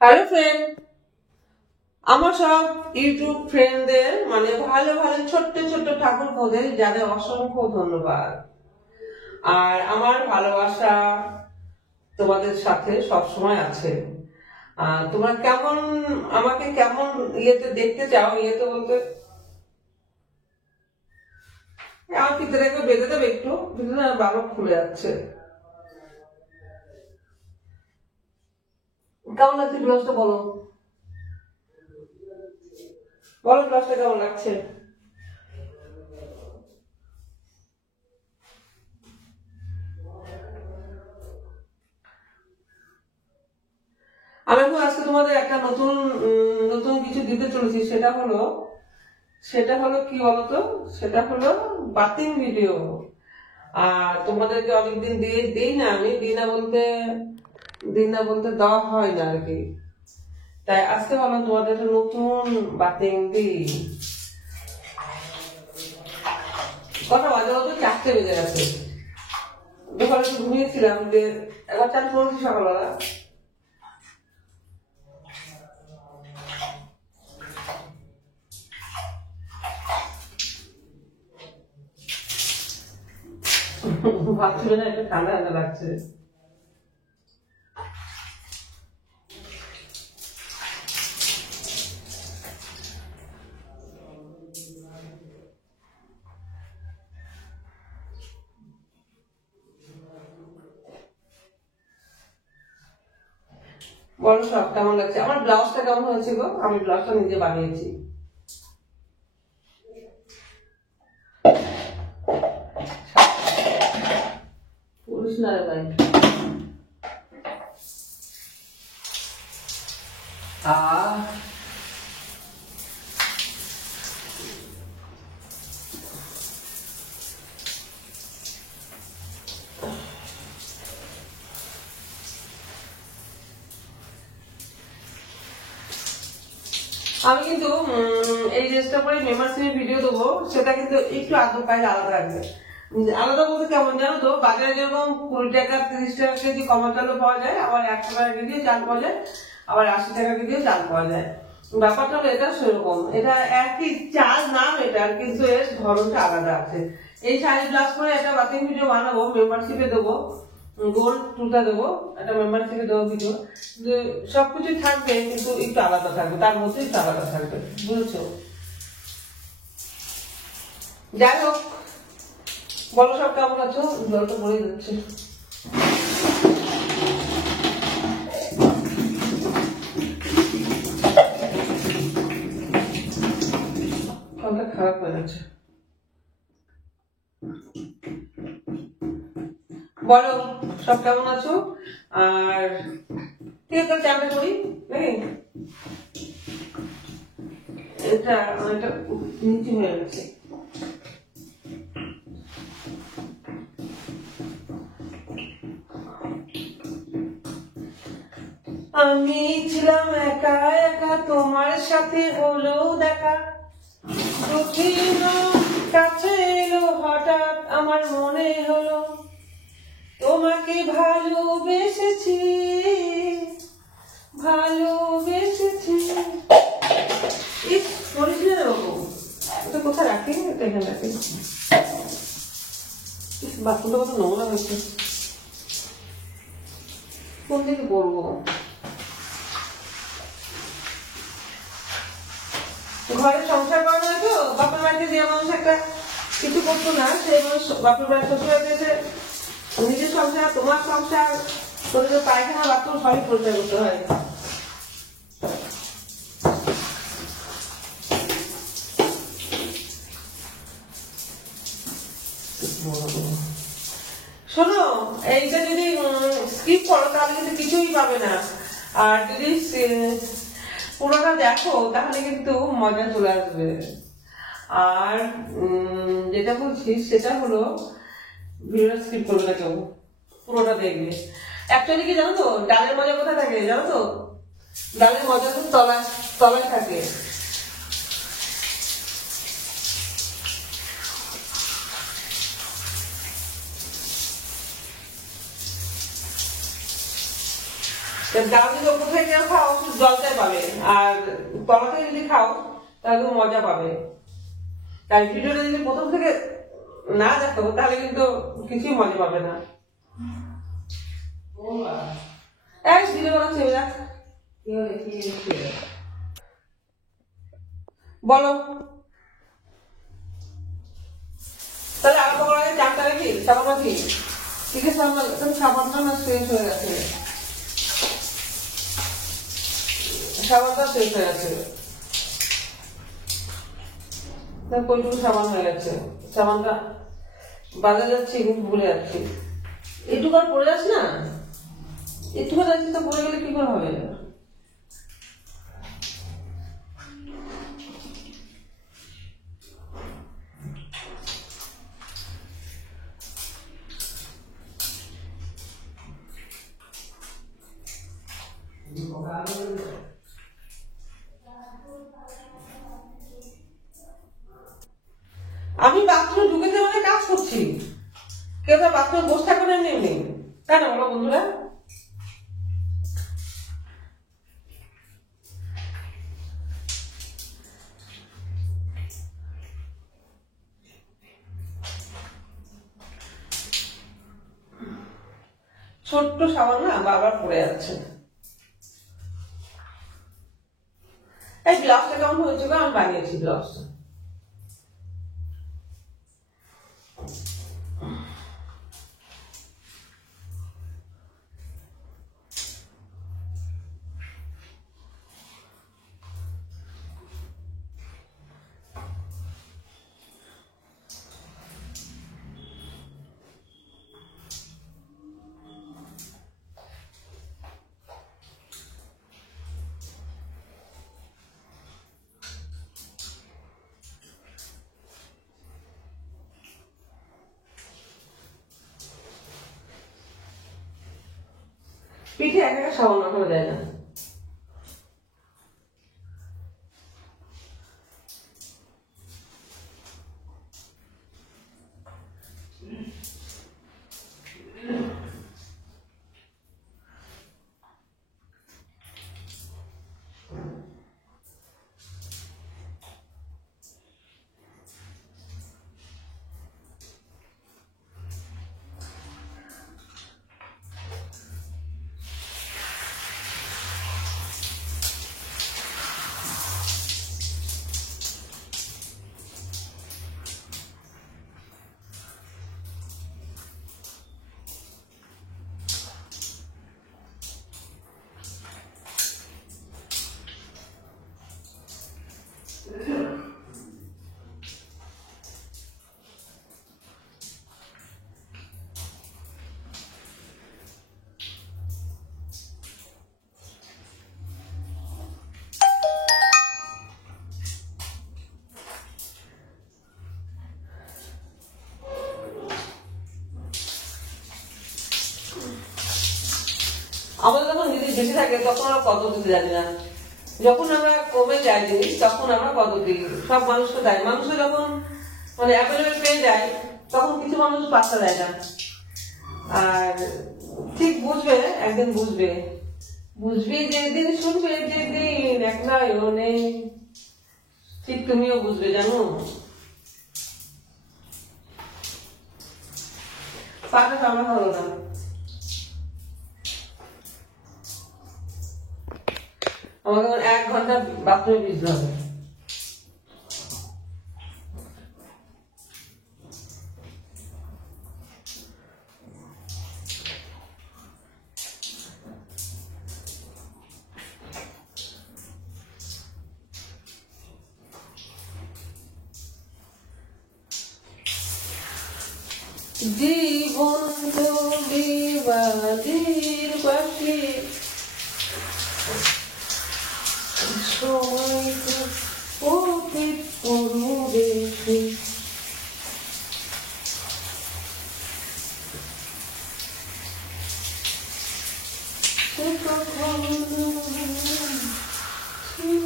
Hello friend, আমার সব ইউটিউব ফ্রেন্ডদের মানে ভালো ভালো ছোট্ট ছোট্ট ঠাকুরপোদের যাদের অসংখ্য ধন্যবাদ। আর আমার ভালোবাসা তোমাদের সাথে সবসময় আছে। তোমরা কেমন আমাকে কেমন ইয়েতে দেখতে চাও, ইয়েতে বলতে আমার ভিতরে বেঁধে দেবে একটু, ভিতরে বাবা খুলে যাচ্ছে। কেমন লাগছে ব্লাউজটা বলো, বলো ব্লাউজটা কেমন লাগছে? আমি এখন আজকে তোমাদের একটা নতুন নতুন কিছু দিতে চলেছি। সেটা হলো কি বলতো, সেটা হলো বাতিং ভিডিও। আর তোমাদেরকে অনেকদিন দিই না, আমি দিই না বলতে দেওয়া হয় না আর কি। তাই আজকে ভাবলাম তোমাদের একটা নতুন বাতিং দিই। কথা বাজে বলতে 4টে বেজে গেছে। দোকানে একটু ঘুমিয়েছিলাম, যে একবার চান করেছি সকালবেলা। ভাবছিল না, একটু ঠান্ডা ঠান্ডা লাগছে। বলো সব কেমন লাগছে, আমার ব্লাউজটা কেমন হয়েছে গো? আমি ব্লাউজটা নিজে বানিয়েছি। পুরুষ না রে ভাই। আহ আমি কিন্তু এই ড্রেসটা পরে মেম্বারশিপের ভিডিও দেবো, সেটা কিন্তু একটু আদর প্রাইস আলাদা রাখবে। আলাদা বলতে কেমন জানো তো, বাজারে যেরকম 20 টাকা 30 টাকা কেজি কমা চালও পাওয়া যায়, আবার 100 টাকা কেজিও চাল পাওয়া যায়, আবার 80 টাকা কেজিও চাল পাওয়া যায়। ব্যাপারটা হলো এটা সেরকম, এটা একই চাল নাম এটার, কিন্তু এর ধরনটা আলাদা আছে। এই শাড়ি ব্লাউজ করে একটা বাতিং ভিডিও বানাবো, মেম্বারশিপে দেবো, গোল্ড টুটা দেবো, একটা মেম্বারশিপে দেবো ভিডিও। সবকিছুই থাকবে, কিন্তু একটু আলাদা থাকবে, তার মধ্যে একটু আলাদা থাকবে, বুঝেছো? যাই হোক, বলো সব কেমন আছো? জলটা পড়ে যাচ্ছে, ফোনটা খারাপ হয়ে যাচ্ছে। বলো সব কেমন আছো? আর ঠিক আছে, চাপে করি নাকি? এটা অনেকটা নিচু হয়ে গেছে। আমি ছিলাম একা একা, তোমার সাথে হলো দেখা, কঠিন কাছে এলো হঠাৎ, আমার মনে হলো তোমাকে ভালোবেসেছি, ভালোবেসেছি। ইস, করিস না বাবু, এটা কোথায় রাখি? এটা এখানে রাখি। বাথরুমটা কত নোংরা হয়েছে, কোন দিকে করবো? ঘরে সংসার করা নয় তো, বাপের বাড়িতে যে মানুষ একটা কিছু করতো না, সেই মানুষ বাপের বাড়ি শ্বশুর বাড়িতে এসে নিজের সংসার, তোমার সংসার, তোদের পায়খানা বাথরুম সবই পরিষ্কার করতে হয়। শোনো, এইটা যদি স্কিপ করো তাহলে কিন্তু কিছুই পাবে না, আর যদি পুরোটা দেখো তাহলে কিন্তু মজা চলে আসবে। আর যেটা বলছি সেটা হলো, ভিডিওটা স্কিপ করবে না কেউ, পুরোটা দেখবে। অ্যাকচুয়ালি কি জানো তো, ডালের মজা কোথায় থাকে জানো তো? ডালের মজা কিন্তু তলায় তলায় থাকে। ডাল যদি ওপর থেকে কেউ খাও, জলটাই পাবে, আর তলাতে যদি খাও তাহলে তুমি মজা পাবে। তাই ভিডিওটা যদি প্রথম থেকে না দেখো তাহলে কিন্তু কিছুই মজা পাবে না। এক দিলে বলা ছেড়ে যাক, বলো তাহলে আলাদা করা যায়। চারটা রেখি সাবান রাখি, ঠিক আছে? সাবানটা না শেষ হয়ে গেছে, সাবানটা শেষ হয়ে গেছে, কইটুকু সাবান হয়ে গেছে। সাবানটা বাজারে যাচ্ছি কিন্তু ভুলে যাচ্ছি। এটুকু আর পড়ে যাচ্ছে না, এটুকু যাচ্ছি তো পড়ে গেলে কি করে হবে? আমি বাথরুমে ঢুকে মানে কাজ করছি, কেউ তো বাথরুমে বসে থাকবে না এমনি এমনি, তাই না বলো বন্ধুরা? ছোট্ট সাবান না বারবার পড়ে যাচ্ছে। এই গ্লাসটা কেমন হয়েছিল? আমি বানিয়েছি গ্লাসটা। পিঠে এক একটা সাবান মাখানো যায় না। আমাদের যখন জিনিস বেশি থাকে তখন আমরা কদর দিতে জানি না, যখন আমরা কমে যায় জিনিস তখন আমরা কদর দিই। সব মানুষকে দেয়, মানুষকে যখন মানে অ্যাভেলেবেল পেয়ে যায় তখন কিছু মানুষ পাত্তা দেয় না। আর ঠিক বুঝবে, একদিন বুঝবে, বুঝবি যেদিন, শুনবে যেদিন, একলা নেই, ঠিক তুমিও বুঝবে জানো। পাটা সামনে হলো না, আমাকে 1 ঘন্টা বাথরুমে ভিজতে হবে। জীবন বিবাদের পাশে সময় অতীত পরিবেশে ছিল